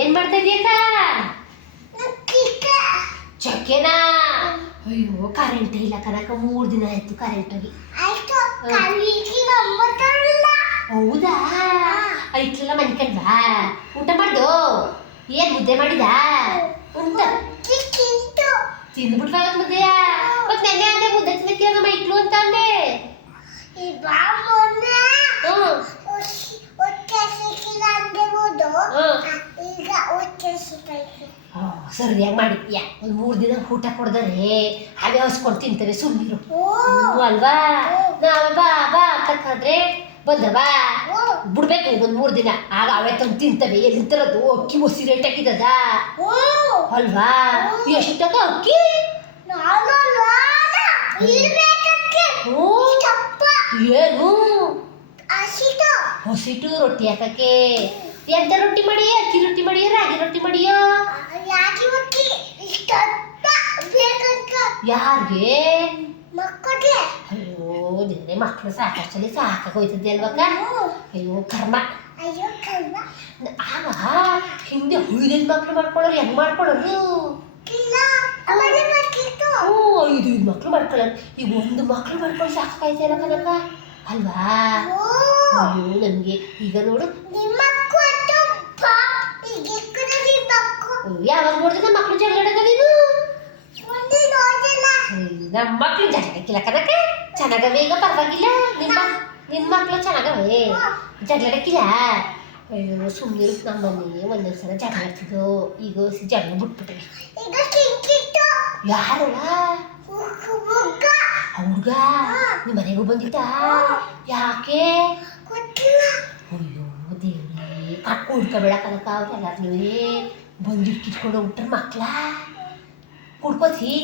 ಏನ್ ಮಾಡ್ತಾ ಇದೀಯಕ್ಕ? ಚಕ್ಕೆನಾ? ಅಯ್ಯೋ ಕರೆಂಟ್ ಇಲ್ಲ ಕನಕ, 3 ದಿನ ಆಯ್ತು ಕರೆಂಟ್ ಹೋಗಿ. ಹೌದಾ? ಐಟ್ಲೆಲ್ಲ ಮನ್ಕಂಡ್ವಾ? ಊಟ ಮಾಡ್ದು? ಏನ್ ಮುದ್ದೆ ಮಾಡಿದ? ಉಂಟ ತಿಂದ್ಬಿಟ್ವಾ ಮುದ್ದೆಯ? ಮತ್ ನೆನ್ನೆ ಅಂದೆ ಮುದ್ದೆ ತಿನ್ನಕ್ಕೆ ನಮ್ಮ ಐಟ್ಲು ಅಂತ ಅಂದೆ. ಸರಿಯಾಗಿ ಮಾಡಿದ್ಯಾ. ಒಂದು 3 ದಿನ ಊಟ ಕೊಡ್ದರೆ ಅವೇ ಹಸ್ಕೊಂಡು ತಿಂತವೆ, ಸುಮ್ಮನಿರು ಅಲ್ವಾ? ನಾವೇ ಬಾ ಬಾ ಅಂತಕ್ಕಾದ್ರೆ ಬಂದವಾ ಬಿಡ್ಬೇಕು ಒಂದು 3 ದಿನ, ಆಗ ಅವೇ ತಂದು ತಿಂತವೆ. ಎಲ್ಲಿ ತರದ್ದು? ಅಕ್ಕಿ ಒಸಿ ರೇಟ್ ಹಾಕಿದದ ಅಲ್ವಾ? ಎಷ್ಟಕ್ಕ ಅಕ್ಕಿ? ಏನು ಹಸಿಟ್ಟು ರೊಟ್ಟಿ ಹಾಕಕ್ಕೆ? ಎಂತ ರೊಟ್ಟಿ ಮಾಡಿಯ? ಅಕ್ಕಿ ರೊಟ್ಟಿ ಮಾಡಿಯ, ರಾಗಿ ರೊಟ್ಟಿ ಮಾಡಿಯೋ? ಯಾರಿಗೆ? ಅಯ್ಯೋ ದೇವ್ರೆ, ಮಕ್ಕಳು ಸಾಕಷ್ಟಲ್ಲಿ ಸಾಕಾಗೋಯ್ತದೆ ಅಲ್ವಕ್ಕ? ಅಯ್ಯೋ ಕರ್ಮ. ಆಗ ಹಿಂದೆ 5 ಮಕ್ಳು ಮಾಡ್ಕೊಳ್ಳೋರು ಹೆಂಗ್ ಮಾಡ್ಕೊಳ್ಳೋರು? 5 ಮಕ್ಳು ಮಾಡ್ಕೊಳ್ಳೋರು. ಈಗ 1 ಮಕ್ಳು ಮಾಡ್ಕೊಂಡು ಸಾಕಾಯ್ತಲ್ಲ ಕನಕ ಅಲ್ವಾ? ಅಯ್ಯೋ ನನ್ಗೆ ಈಗ ನೋಡು, ಯಾವಾಗ ನೋಡಿದ್ರೆ ನಮ್ಮ ಮಕ್ಳು ಜಗಳಾಡೋದ ನೀನು? ನಮ್ಮ ಮಕ್ಳು ಜಗಳಕ್ಕಿಲ್ಲ ಕನಕ, ಚೆನ್ನಾಗವೆ ಈಗ, ಪರವಾಗಿಲ್ಲ. ನಿನ್ನ ಮಕ್ಳು ಚೆನ್ನಾಗವೆ, ಜಗಳಕ್ಕಿಲ್ಲ. ಅಯ್ಯೋ ಸುಮ್ಮನೆ ನಮ್ಮನೆ ಒಂದೊಂದ್ಸಲ ಜಗಳ ಆಡ್ತಿದ್ದು, ಈಗ ಜಗಳ ಬಿಟ್ಬಿಟ್ಟಿವೆ. ಯಾರಲ್ಲ ಹುಡ್ಗ ನಿಮ್ಮ ಮನೆಗೂ ಬಂದಿದ್ದ? ಯಾಕೆ? ಅಯ್ಯೋ ದೇವ್ರಿ, ಕಟ್ಕೊಂಡು ಹುಡ್ಕಬೇಡ ಕನಕ. ಅವ್ರೆಲ್ಲಾರು ಬಂದು ಕಿತ್ಕೊಂಡು ಹೋಗ್ಬಿಟ್ರೆ ಮಕ್ಳ ಕುಡ್ಕೋತಿ.